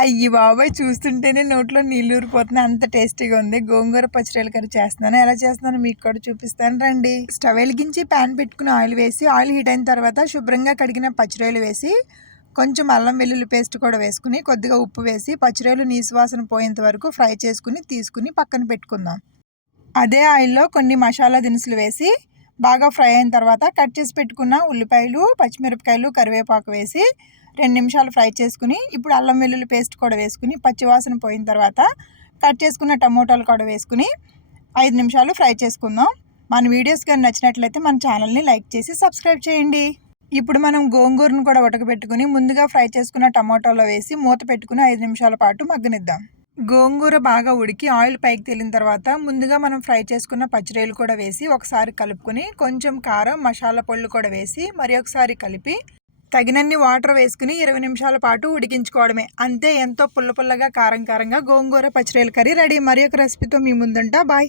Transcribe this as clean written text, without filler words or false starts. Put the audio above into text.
అయ్యి బాబాయ్, చూస్తుంటేనే నోట్లో నీళ్ళు ఊరిపోతున్నాయి, అంత టేస్టీగా ఉంది. గోంగూర పచ్చిరొయ్యల కర్రీ చేస్తున్నాను. ఎలా చేస్తున్నానో మీకు కూడా చూపిస్తాను రండి. స్టవ్ వెలిగించి ప్యాన్ పెట్టుకుని ఆయిల్ వేసి, ఆయిల్ హీట్ అయిన తర్వాత శుభ్రంగా కడిగిన పచ్చిరొయ్యలు వేసి, కొంచెం అల్లం వెల్లుల్లి పేస్ట్ కూడా వేసుకుని, కొద్దిగా ఉప్పు వేసి పచ్చిరొయ్యలు నీసు వాసన పోయేంత వరకు ఫ్రై చేసుకుని తీసుకుని పక్కన పెట్టుకుందాం. అదే ఆయిల్లో కొన్ని మసాలా దినుసులు వేసి బాగా ఫ్రై అయిన తర్వాత కట్ చేసి పెట్టుకున్న ఉల్లిపాయలు, పచ్చిమిరపకాయలు, కరివేపాకు వేసి 2 నిమిషాలు ఫ్రై చేసుకుని, ఇప్పుడు అల్లం వెల్లుల్లి పేస్ట్ కూడా వేసుకుని పచ్చివాసన పోయిన తర్వాత కట్ చేసుకున్న టమోటాలు కూడా వేసుకుని 5 నిమిషాలు ఫ్రై చేసుకుందాం. మన వీడియోస్ కానీ నచ్చినట్లయితే మన ఛానల్ని లైక్ చేసి సబ్స్క్రైబ్ చేయండి. ఇప్పుడు మనం గోంగూరను కూడా ఉడకబెట్టుకుని ముందుగా ఫ్రై చేసుకున్న టమోటాలో వేసి మూత పెట్టుకుని 5 నిమిషాల పాటు మగ్గనిద్దాం. గోంగూర బాగా ఉడికి ఆయిల్ పైకి తేలిన తర్వాత ముందుగా మనం ఫ్రై చేసుకున్న పచ్చిరొయ్యలు కూడా వేసి ఒకసారి కలుపుకొని, కొంచెం కారం, మసాలా పొళ్ళు కూడా వేసి మరి ఒకసారి కలిపి తగినన్ని వాటర్ వేసుకుని 20 నిమిషాల పాటు ఉడికించుకోవడమే. అంతే, ఎంతో పుల్ల పుల్లగా కారంగా గోంగూర పచ్చిరొయ్యల కర్రీ రెడీ. మరి ఒక రెసిపీతో మీ ముందుంటా. బాయ్.